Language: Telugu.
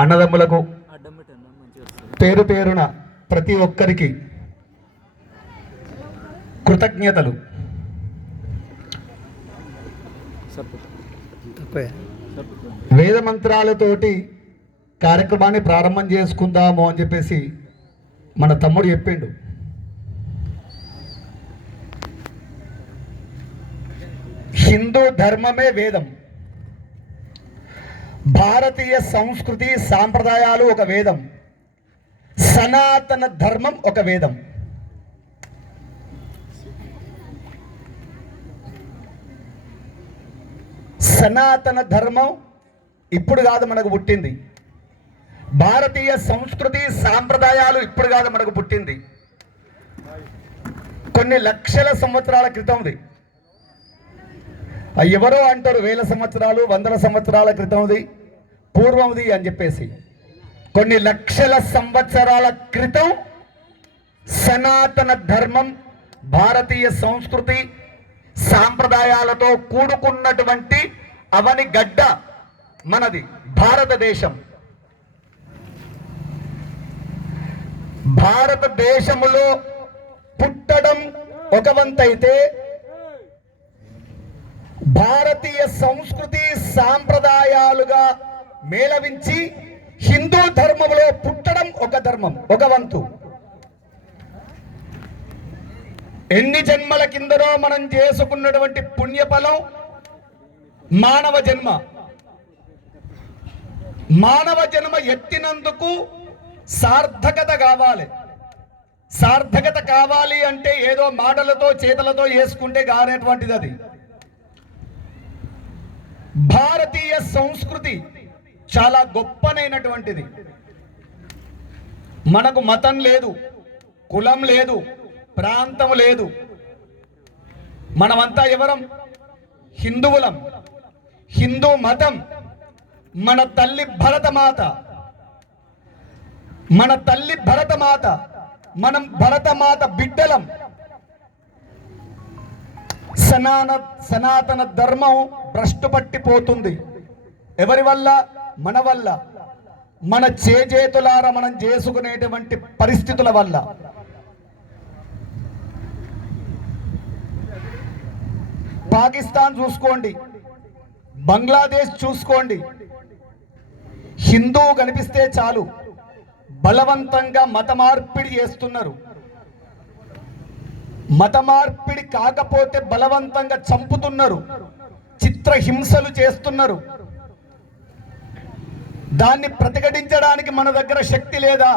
అన్నదమ్ములకు పేరు పేరున ప్రతి ఒక్కరికి కృతజ్ఞతలు. వేద మంత్రాలతోటి కార్యక్రమాన్ని ప్రారంభం చేసుకుందాము అని చెప్పేసి మన తమ్ముడు చెప్పిండు. హిందూ ధర్మమే వేదం, భారతీయ సంస్కృతి సాంప్రదాయాలు ఒక వేదం, సనాతన ధర్మం ఒక వేదం. సనాతన ధర్మం ఇప్పుడు కాదు మనకు పుట్టింది, భారతీయ సంస్కృతి సాంప్రదాయాలు ఇప్పుడు కాదు మనకు పుట్టింది, కొన్ని లక్షల సంవత్సరాల క్రితంది. ఎవరో అంటారు వేల సంవత్సరాలు వందల సంవత్సరాల క్రితంది పూర్వంది అని చెప్పేసి. కొన్ని లక్షల సంవత్సరాల క్రితం సనాతన ధర్మం భారతీయ సంస్కృతి సాంప్రదాయాలతో కూడుకున్నటువంటి అవని గడ్డ మనది భారతదేశం. భారతదేశంలో పుట్టడం ఒక వంతైతే భారతీయ సంస్కృతి సాంప్రదాయాలుగా మేళవించి హిందూ ధర్మంలో పుట్టడం ఒక ధర్మం, ఒక వంతు. ఎన్ని జన్మల కిందనో మనం చేసుకున్నటువంటి పుణ్యఫలం మానవ జన్మ. మానవ జన్మ ఎత్తినందుకు సార్థకత కావాలి. సార్థకత కావాలి అంటే ఏదో మాటలతో చేతలతో చేసుకుంటే కానేటువంటిది అది. భారతీయ సంస్కృతి చాలా గొప్పనైనటువంటిది. మనకు మతం లేదు, కులం లేదు, ప్రాంతం లేదు. మనమంతా ఎవరం? హిందువులం. హిందూ మతం మన తల్లి భరతమాత, మన తల్లి భరతమాత, మనం భరతమాత బిడ్డలం. సనాతన ధర్మం భ్రష్టు పట్టిపోతుంది. ఎవరి వల్ల? మన వల్ల, మన చేజేతులారా మనం చేసుకునేటువంటి పరిస్థితుల వల్ల. పాకిస్తాన్ చూసుకోండి, బంగ్లాదేశ్ చూసుకోండి, హిందూ కనిపిస్తే చాలు బలవంతంగా మత మార్పిడి చేస్తున్నారు. మత మార్పిడి కాకపోతే బలవంతంగా చంపుతున్నారు, చిత్రహింసలు చేస్తున్నారు. దాన్ని ప్రతిఘటించడానికి మన దగ్గర శక్తి లేదా?